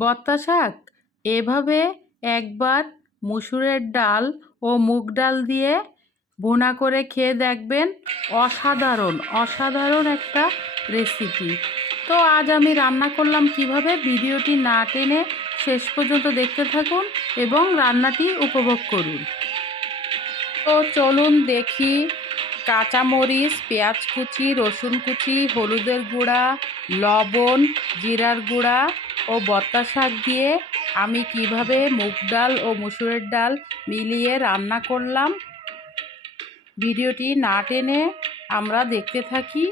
বত্তা শাক এভাবে একবার মুসুরের ডাল ও মুগ ডাল দিয়ে ভুনা করে খেয়ে দেখবেন। অসাধারণ অসাধারণ একটা রেসিপি। তো আজ আমি রান্না করলাম কিভাবে, ভিডিওটি না টেনে শেষ পর্যন্ত দেখতে থাকুন এবং রান্নাটি উপভোগ করুন। তো চলুন দেখি, কাঁচামরিচ, পেঁয়াজ কুচি, রসুন কুচি, হলুদের গুঁড়া, লবণ, জিরার গুঁড়া ও বত্তা শাক দিয়ে আমি কিভাবে মুগ ডাল ও মসুরের ডাল মিলিয়ে রান্না করলাম। ভিডিওটি না টেনে আমরা দেখতে থাকি।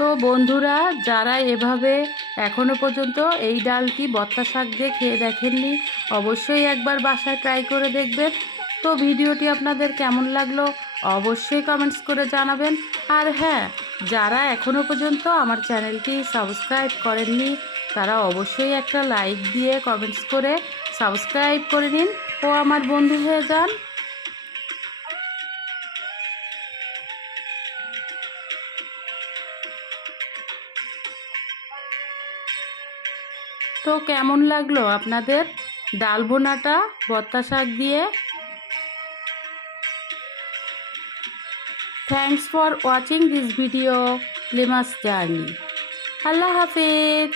তো বন্ধুরা, যারা এভাবে এখনও পর্যন্ত এই ডালটি বত্তা শাক দিয়ে খেয়ে দেখেননি, অবশ্যই একবার বাসায় ট্রাই করে দেখবেন। তো ভিডিওটি আপনাদের কেমন লাগলো অবশ্যই কমেন্টস করে জানাবেন। আর হ্যাঁ, যারা এখনও পর্যন্ত আমার চ্যানেলটি সাবস্ক্রাইব করেননি তারা অবশ্যই একটা লাইক দিয়ে কমেন্টস করে সাবস্ক্রাইব করে নিন ও আমার বন্ধু হয়ে যান। তো কেমন লাগলো আপনাদের ডাল ভুনাটা বত্তা শাক দিয়ে? Thanks for watching this video লিমাস জার্নি। আল্লাহ হাফেজ।